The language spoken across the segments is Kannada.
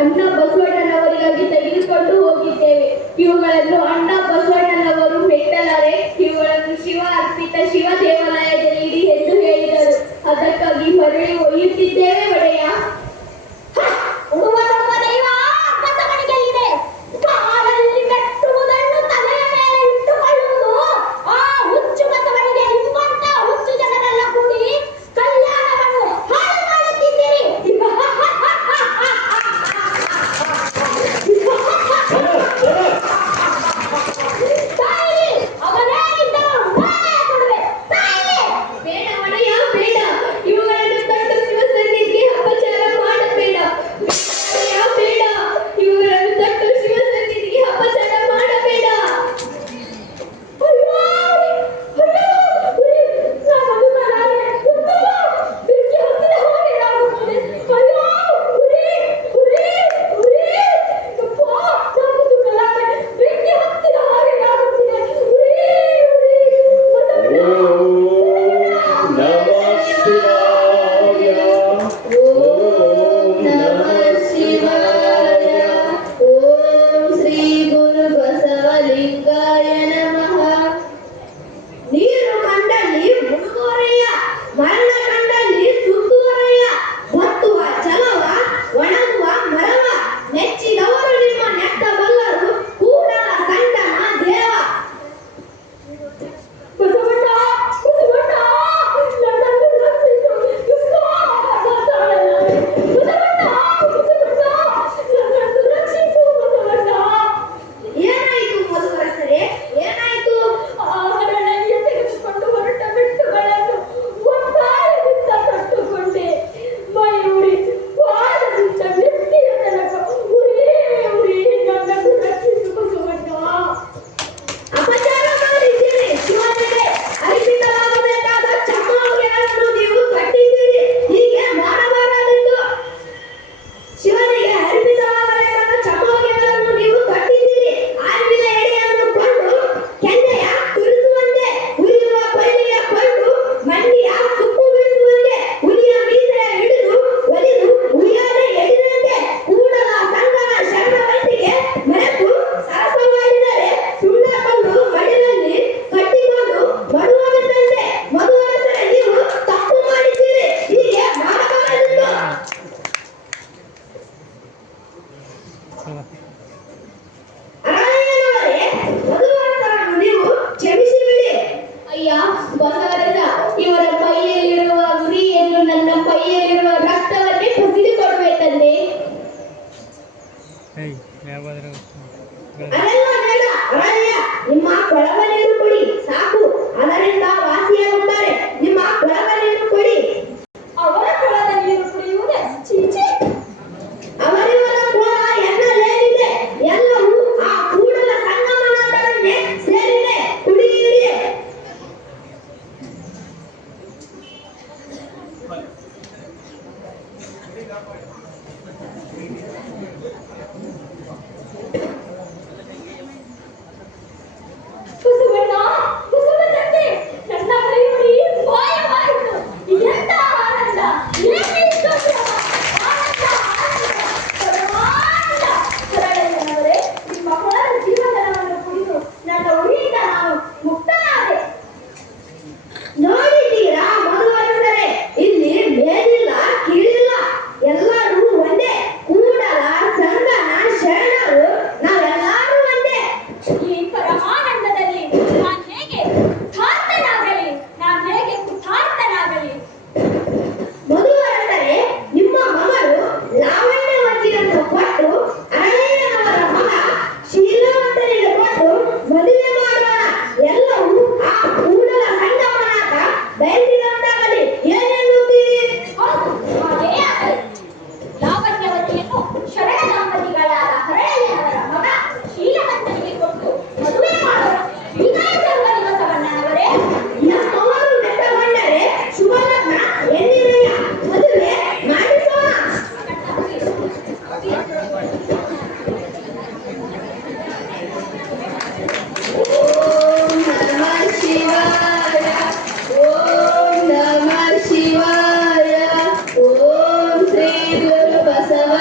ಅಣ್ಣ ಬಸವಣ್ಣನವರಿಗಾಗಿ ತೆಗೆದುಕೊಂಡು ಹೋಗಿದ್ದೇವೆ. ಇವುಗಳನ್ನು ಅಣ್ಣ ಬಸವಣ್ಣನವರು ಮೆಟ್ಟಲಾರೆ. ಇವುಗಳನ್ನು ಶಿವ ಅರ್ಪಿತ ಶಿವ ದೇವಾಲಯದಲ್ಲಿ ಇಡಿ ಎಂದು ಹೇಳಿದರು. ಅದಕ್ಕಾಗಿ ಹೊರಳಿ ಒಯ್ಯುತ್ತಿದ್ದೇವೆ ಒಡೆಯ. ನಿಮ್ಮ ಕೊಳವ ನೀರು ಕುಡಿ ಸಾಕು, ಅದರಿಂದ ವಾಸಿಯಾಗುತ್ತಾರೆ. ನಿಮ್ಮ ಕೊಳವ ನೀರು ಕುಡಿ. ಅವರ ಕೊಳದ ನೀರು ಕುಡಿಯುವುದೇ ಚೀಚಿ. ಅವರಿವರ ಕೊಳ ಎನ್ನಲೇನಿದೆ, ಎಲ್ಲವೂ ಆ ಕೂಡಲ ಸಂಗಮನಾಥನನ್ನೇ ಸೇರಿದೆ. ಕುಡಿಯಿರಿ. ನೋಡಿದ್ದೀರಾ ಮಧುವರಸರೇ, ಇಲ್ಲಿ ಮೇಲಿಲ್ಲ ಕೀಳಿಲ್ಲ, ಎಲ್ಲರೂ ಒಂದೇ.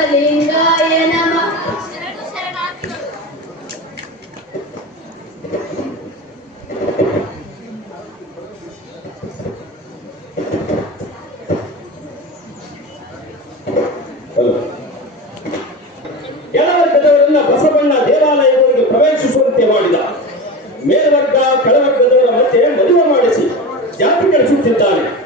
ಶಿವಲಿಂಗಾಯ ನಮಃ. ಕೆಳವರ್ಗದವರನ್ನ ಬಸವಣ್ಣ ದೇವಾಲಯಗಳಿಗೆ ಪ್ರವೇಶಿಸುವಂತೆ ಮಾಡಿದ. ಮೇಲ್ವರ್ಗ ಕೆಳವರ್ಗದವರ ಮಧ್ಯೆ ಮದುವೆ ಮಾಡಿಸಿ ಜಾತಿ ಕಳಿಸುತ್ತಿದ್ದಾನೆ.